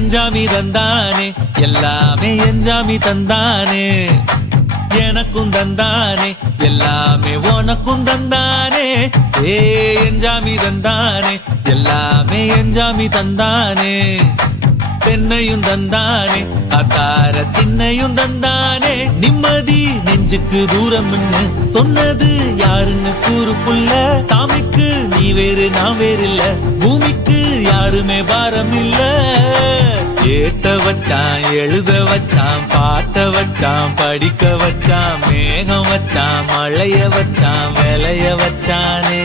எஞ்சாமி தந்தானே எல்லாமே எஞ்சாமி தந்தானே எனக்கும் தந்தானே எல்லாமே உனக்கும் தந்தானே ஏ எஞ்சாமி தந்தானே எல்லாமே எஞ்சாமி தந்தானே தென்னையும் தந்தானே அத்தார திண்ணையும் தந்தானே நிம்மதி நெஞ்சுக்கு தூரம்னு சொன்னது யாருன்னு கூறு புள்ள சாமிக்கு நீ வேறு நான் வேறு இல்ல பூமிக்கு யாருமே பாரம் இல்ல ஏத்த வச்சான் எழுத வச்சான் பாட்ட வச்சான் படிக்க வச்சான் மேகம் வச்சான் மழைய வச்சான் விளைய வச்சானே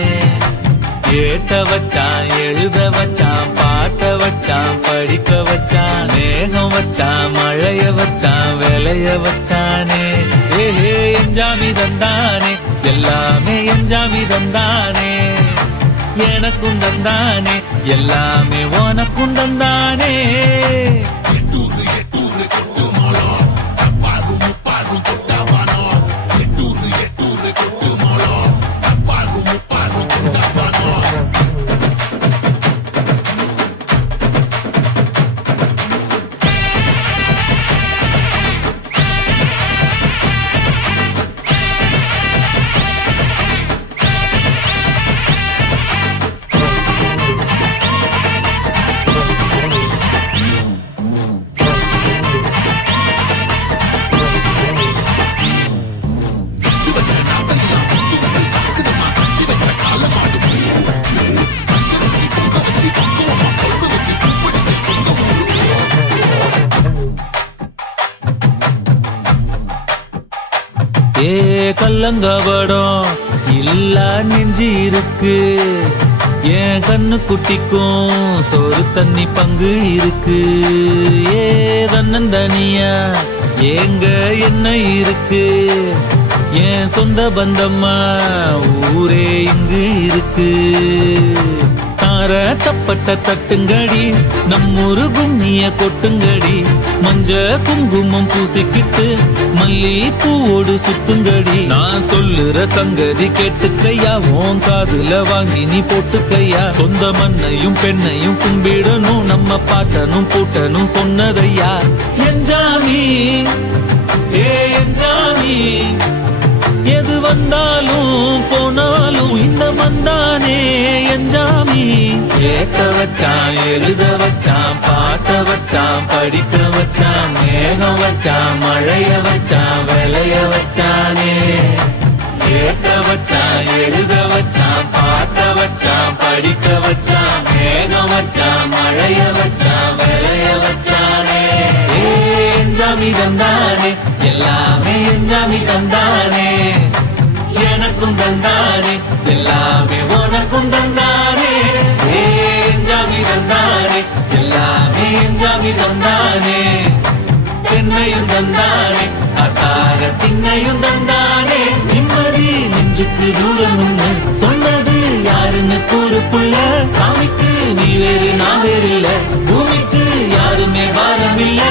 ஏத்த வச்சான் எழுத வச்சான் பாட்ட வச்சான் படிக்க வச்சான் மேகம் வச்சான் மழைய வச்சான் விளைய வச்சானே ஏஹே எஞ்சாமி தந்தானே எல்லாமே எஞ்சாமி தந்தானே எனக்கும் தந்தானே எல்லாமே உனக்கும் தந்தானே ஏ கல்லங்கபடம் இல்ல நெஞ்சு இருக்கு என் கண்ணு குட்டிக்கும் சோறு தண்ணி பங்கு இருக்கு ஏ தன்னந்தனியா ஏங்க என்ன இருக்கு என் சொந்த பந்தம்மா ஊரே இங்கு இருக்கு தார தப்பட்ட தட்டுங்கடி நம்மூரு கும்மிய கொட்டுங்கடி மஞ்ச குங்குமம் பூசிக்கிட்டு மல்லி பூவோடு சுத்துங்கடி நான் சொல்லுற சங்கதி கேட்டுக்கையா உன் காதுல வாங்கி நீ போட்டுக்கையா சொந்த மண்ணையும் பெண்ணையும் கும்பிடணும் நம்ம பாட்டனும் பூட்டனும் சொன்னதையா எஞ்சாமி ஏ எஞ்சாமி எது வந்தாலும் போனாலும் இந்த மந்தானே எஞ்சாமி ஏத்த வச்சான் எழுத வச்சான் பாட்ட வச்சான் படிக்க வச்சான் மேகம் வச்சான் மழைய வச்சான் விளைய வச்சானே ஏத்த வச்சான் எழுத வச்சான் பாட்ட வச்சான் படிக்க வச்சான் மேகம் வச்சான் மழைய வச்சான் விளைய வச்சானே எஞ்சாமி தந்தானே எல்லாமே எஞ்சாமி தந்தானே எனக்கும் தந்தானே எல்லாமே உனக்கும் தந்தானே எஞ்சாமி தந்தானே எல்லாமே எஞ்சாமி தந்தானே தென்னையும் தந்தானே அத்தார திண்ணையும் தந்தானே நிம்மதி நெஞ்சுக்கு தூரம்னு சொன்னது யாருன்னு கூறு புள்ள சாமிக்கு நீ வேறு நான் வேறு இல்ல பூமிக்கு யாருமே பாரம் இல்ல